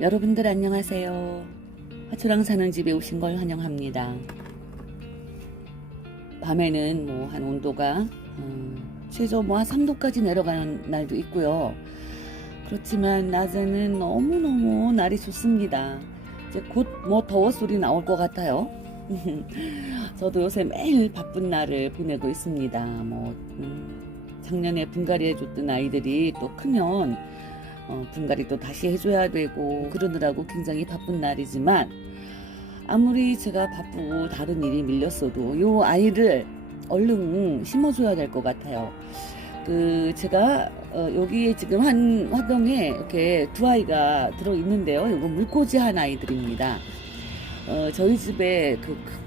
여러분들 안녕하세요. 화초랑 사는 집에 오신 걸 환영합니다. 밤에는 한 온도가 최저 한 3도까지 내려가는 날도 있고요. 그렇지만 낮에는 너무너무 날이 좋습니다. 이제 곧 더워 소리 나올 것 같아요. 저도 요새 매일 바쁜 날을 보내고 있습니다. 작년에 분갈이 해줬던 아이들이 또 크면 분갈이 또 다시 해줘야 되고 그러느라고 굉장히 바쁜 날이지만, 아무리 제가 바쁘고 다른 일이 밀렸어도 요 아이를 얼른 심어줘야 될 것 같아요. 제가 여기에 지금 한 화병에 이렇게 두 아이가 들어있는데요. 이거 물꽂이 한 아이들입니다. 저희 집에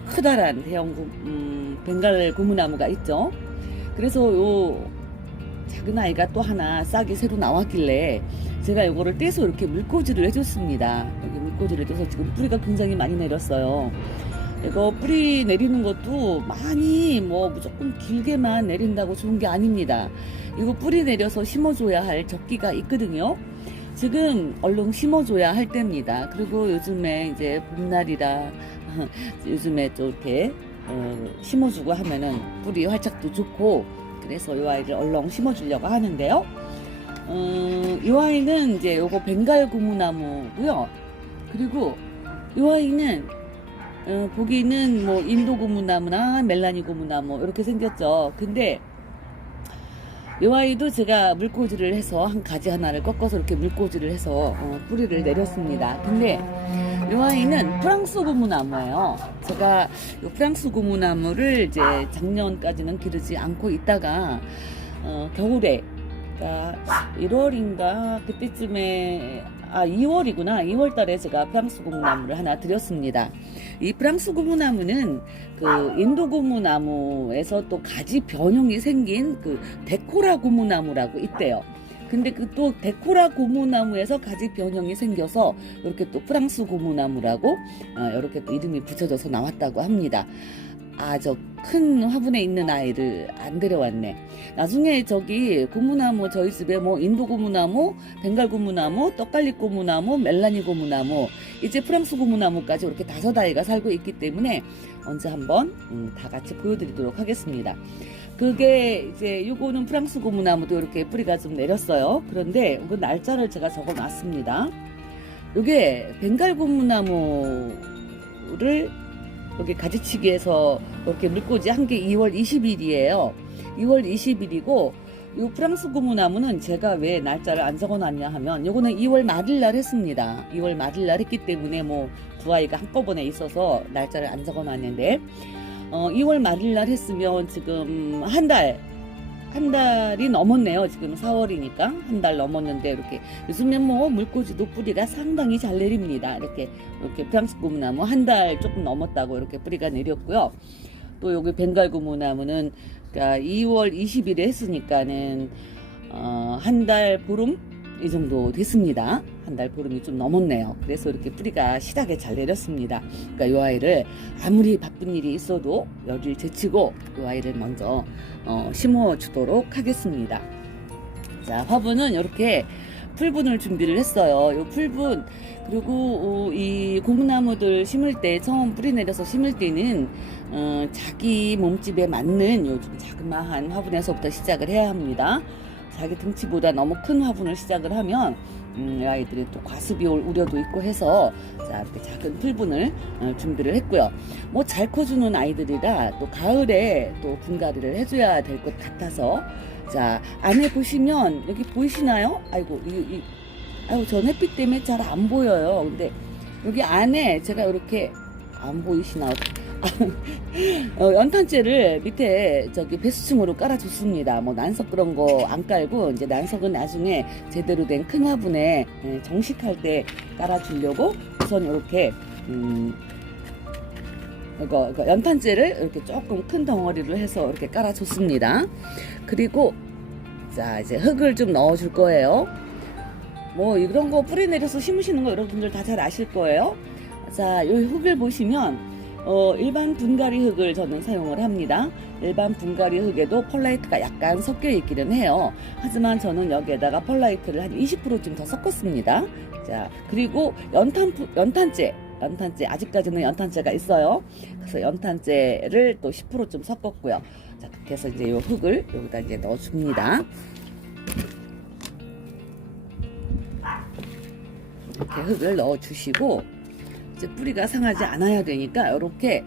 크다란 대형 벵갈 고무나무가 있죠. 그래서 요 작은 아이가 또 하나 싹이 새로 나왔길래 제가 이거를 떼서 이렇게 물꽂이를 해줬습니다. 여기 물꽂이를 해줘서 지금 뿌리가 굉장히 많이 내렸어요. 이거 뿌리 내리는 것도 많이 무조건 길게만 내린다고 좋은 게 아닙니다. 이거 뿌리 내려서 심어줘야 할 적기가 있거든요. 지금 얼른 심어줘야 할 때입니다. 그리고 요즘에 이제 봄날이라 요즘에 또 이렇게 심어주고 하면은 뿌리 활착도 좋고, 그래서 이 아이를 얼른 심어주려고 하는데요. 이 아이는 이제 요거 벵갈 고무나무고요. 그리고 이 아이는 보기는 인도 고무나무나 멜라니 고무나무 이렇게 생겼죠. 근데 이 아이도 제가 물꽂이를 해서 한 가지 하나를 꺾어서 이렇게 물꽂이를 해서 뿌리를 내렸습니다. 근데 이 아이는 프랑스 고무나무예요. 제가 이 프랑스 고무나무를 이제 작년까지는 기르지 않고 있다가 겨울에, 그러니까 1월인가 그때쯤에 2월이구나. 2월 달에 제가 프랑스 고무나무를 하나 드렸습니다. 이 프랑스 고무나무는 인도 고무나무에서 또 가지 변형이 생긴 데코라 고무나무라고 있대요. 근데 또 데코라 고무나무에서 가지 변형이 생겨서 이렇게 또 프랑스 고무나무라고 이렇게 또 이름이 붙여져서 나왔다고 합니다. 저 큰 화분에 있는 아이를 안 데려왔네. 나중에 저기 고무나무 저희 집에 인도 고무나무, 벵갈 고무나무, 떡갈릭 고무나무, 멜라니 고무나무, 이제 프랑스 고무나무까지 이렇게 5아이가 살고 있기 때문에 언제 한번 다 같이 보여드리도록 하겠습니다. 그게 이제 요거는 프랑스 고무나무도 이렇게 뿌리가 좀 내렸어요. 그런데 그 날짜를 제가 적어 놨습니다. 요게 벵갈 고무나무를 여기 가지치기에서 이렇게 물꽂이 한 게 2월 20일이에요. 2월 20일이고, 요 프랑스 고무나무는 제가 왜 날짜를 안 적어놨냐 하면, 요거는 2월 말일날 했습니다. 2월 말일날 했기 때문에 두 아이가 한꺼번에 있어서 날짜를 안 적어놨는데, 2월 말일날 했으면 지금 한 달이 넘었네요. 지금 4월이니까 한 달 넘었는데, 이렇게 요즘에 물꽂이도 뿌리가 상당히 잘 내립니다. 이렇게 프랑스 고무나무 한 달 조금 넘었다고 이렇게 뿌리가 내렸고요. 또 여기 벵갈 고무나무는 그러니까 2월 20일에 했으니까는 한 달 보름 이 정도 됐습니다. 한 달 보름이 좀 넘었네요. 그래서 이렇게 뿌리가 실하게 잘 내렸습니다. 그러니까 이 아이를 아무리 바쁜 일이 있어도 열일 제치고 이 아이를 먼저 심어주도록 하겠습니다. 자, 화분은 이렇게 풀분을 준비를 했어요. 이 풀분, 그리고 이 고무나무들 심을 때, 처음 뿌리 내려서 심을 때는 자기 몸집에 맞는 요즘 자그마한 화분에서부터 시작을 해야 합니다. 자기 등치보다 너무 큰 화분을 시작을 하면 아이들이 또 과습이 올 우려도 있고 해서, 자, 이렇게 작은 풀분을 준비를 했고요. 잘 커주는 아이들이라 또 가을에 또 분갈이를 해줘야 될 것 같아서, 자, 안에 보시면 여기 보이시나요? 아이고, 저 햇빛 때문에 잘 안 보여요. 근데 여기 안에 제가 이렇게 안 보이시나? 연탄재를 밑에 저기 배수층으로 깔아줬습니다. 난석 그런 거 안 깔고, 이제 난석은 나중에 제대로 된 큰 화분에 정식할 때 깔아주려고 우선 이렇게 이거 연탄재를 이렇게 조금 큰 덩어리로 해서 이렇게 깔아줬습니다. 그리고 자, 이제 흙을 좀 넣어줄 거예요. 이런 거 뿌리 내려서 심으시는 거 여러분들 다 잘 아실 거예요. 자, 이 흙을 보시면 일반 분갈이 흙을 저는 사용을 합니다. 일반 분갈이 흙에도 펄라이트가 약간 섞여 있기는 해요. 하지만 저는 여기에다가 펄라이트를 한 20%쯤 더 섞었습니다. 자, 그리고 연탄재 아직까지는 연탄재가 있어요. 그래서 연탄재를 또 10%좀 섞었고요. 자, 그렇게 해서 이제 요 흙을 여기다 이제 넣어줍니다. 이렇게 흙을 넣어주시고, 이제 뿌리가 상하지 않아야 되니까 이렇게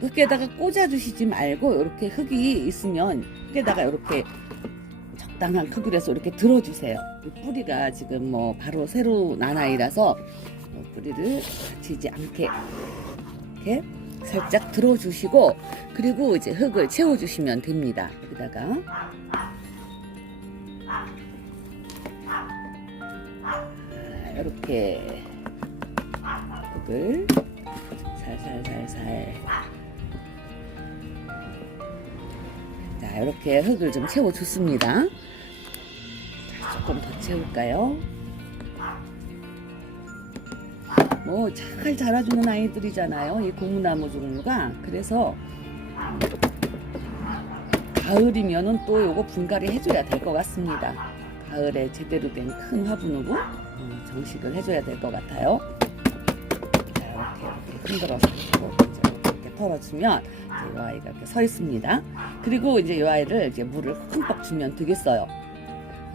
흙에다가 꽂아주시지 말고, 이렇게 흙이 있으면 흙에다가 이렇게 적당한 크기로 해서 이렇게 들어주세요. 뿌리가 지금 뭐 바로 새로 난 아이라서 뿌리를 다치지 않게 이렇게 살짝 들어주시고, 그리고 이제 흙을 채워주시면 됩니다. 여기다가 이렇게 흙을 살살살살, 자, 이렇게 흙을 좀 채워줬습니다. 자, 조금 더 채울까요? 뭐 잘 자라주는 아이들이잖아요, 이 고무나무 종류가. 그래서 가을이면은 또 요거 분갈이 해줘야 될 것 같습니다. 가을에 제대로 된 큰 화분으로 정식을 해줘야 될 것 같아요. 자, 이렇게 흔들어서 이렇게 털어주면 이제 이 아이가 이렇게 서 있습니다. 그리고 이제 이 아이를 이제 물을 흠뻑 주면 되겠어요.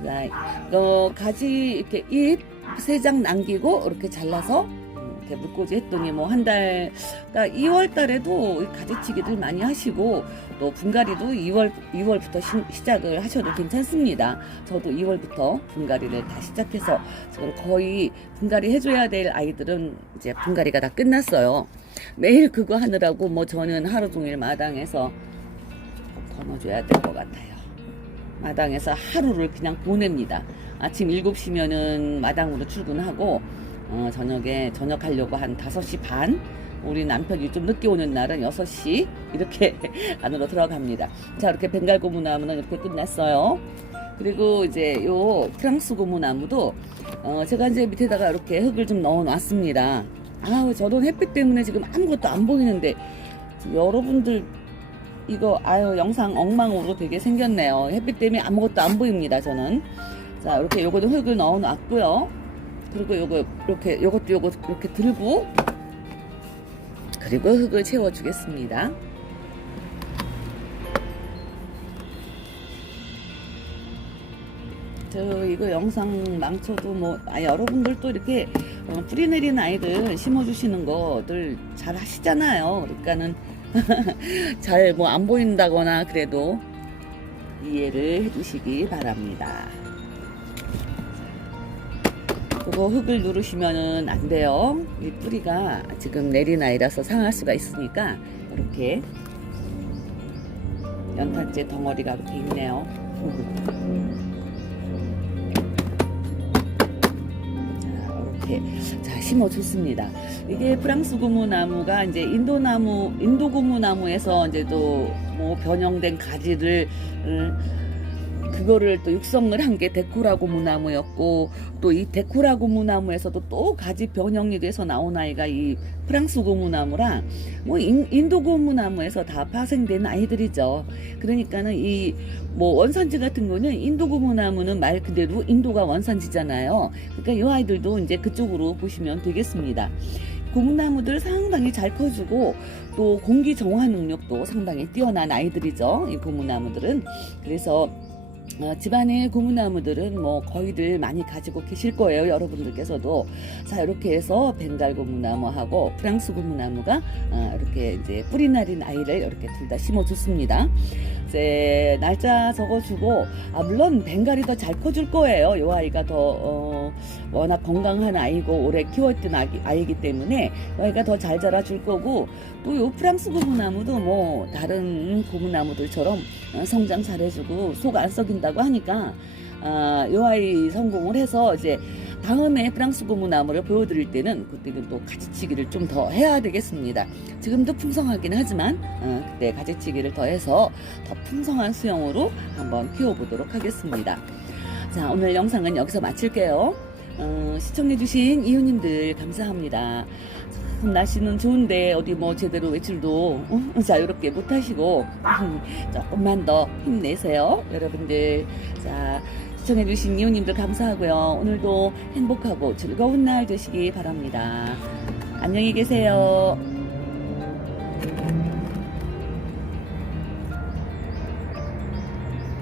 자, 가지 이렇게 잎 3장 남기고 이렇게 잘라서 이렇게 물꽂이 했더니 뭐 한 달, 그러니까 2월 달에도 가지치기들 많이 하시고, 또 분갈이도 2월부터 시작을 하셔도 괜찮습니다. 저도 2월부터 분갈이를 다 시작해서 지금 거의 분갈이 해줘야 될 아이들은 이제 분갈이가 다 끝났어요. 매일 그거 하느라고 뭐 저는 하루 종일 마당에서 거머줘야 될 것 같아요. 마당에서 하루를 그냥 보냅니다. 아침 7시면은 마당으로 출근하고, 저녁 하려고 한 5시 반, 우리 남편이 좀 늦게 오는 날은 6시 이렇게 안으로 들어갑니다. 자, 이렇게 벵갈 고무나무는 이렇게 끝났어요. 그리고 이제 요 프랑스 고무나무도 제가 이제 밑에다가 이렇게 흙을 좀 넣어 놨습니다. 아우, 저도 햇빛 때문에 지금 아무것도 안 보이는데, 여러분들 이거 영상 엉망으로 되게 생겼네요. 햇빛 때문에 아무것도 안 보입니다, 저는. 자, 이렇게 요거도 흙을 넣어 놨고요. 그리고 요것도 이렇게 들고, 그리고 흙을 채워 주겠습니다. 저 이거 영상 망쳐도 뭐 여러분들도 이렇게 뿌리 내린 아이들 심어 주시는 거들 잘 하시잖아요. 그러니까는 잘 뭐 안 보인다거나 그래도 이해를 해 주시기 바랍니다. 그거 흙을 누르시면은 안 돼요. 이 뿌리가 지금 내린 아이라서 상할 수가 있으니까. 이렇게 연탄재 덩어리가 이렇게 있네요. 자, 이렇게 자 심어줬습니다. 이게 프랑스 고무나무가 이제 인도 고무나무에서 이제 또 뭐 변형된 가지를 그거를 또 육성을 한 게 데코라 고무나무였고, 또 이 데코라 고무나무에서도 또 가지 변형이 돼서 나온 아이가 이 프랑스 고무나무랑 뭐 인도 고무나무에서 다 파생된 아이들이죠. 그러니까는 이 뭐 원산지 같은 거는 인도 고무나무는 말 그대로 인도가 원산지잖아요. 그러니까 이 아이들도 이제 그쪽으로 보시면 되겠습니다. 고무나무들 상당히 잘 커주고, 또 공기 정화 능력도 상당히 뛰어난 아이들이죠, 이 고무나무들은. 그래서 집안의 고무나무들은 뭐 거의들 많이 가지고 계실 거예요, 여러분들께서도. 자, 이렇게 해서 벵갈 고무나무하고 프랑스 고무나무가 이렇게 이제 뿌리 내린 아이를 이렇게 둘 다 심어줬습니다. 이제 날짜 적어주고, 물론 벵갈이 더 잘 커줄 거예요. 이 아이가 더 워낙 건강한 아이고 오래 키웠던 아이기 때문에 이 아이가 더 잘 자라줄 거고, 또 요 프랑스 고무나무도 뭐 다른 고무나무들처럼 성장 잘해주고 속 안 썩인다고 하니까 요 아이 성공을 해서 이제 다음에 프랑스 고무나무를 보여드릴 때는 그때는 또 가지치기를 좀 더 해야 되겠습니다. 지금도 풍성하긴 하지만 그때 가지치기를 더 해서 더 풍성한 수영으로 한번 키워보도록 하겠습니다. 자, 오늘 영상은 여기서 마칠게요. 시청해주신 이웃님들 감사합니다. 날씨는 좋은데 어디 뭐 제대로 외출도 자유롭게 못 하시고 조금만 더 힘내세요, 여러분들. 자, 시청해주신 이웃님들 감사하고요. 오늘도 행복하고 즐거운 날 되시기 바랍니다. 안녕히 계세요.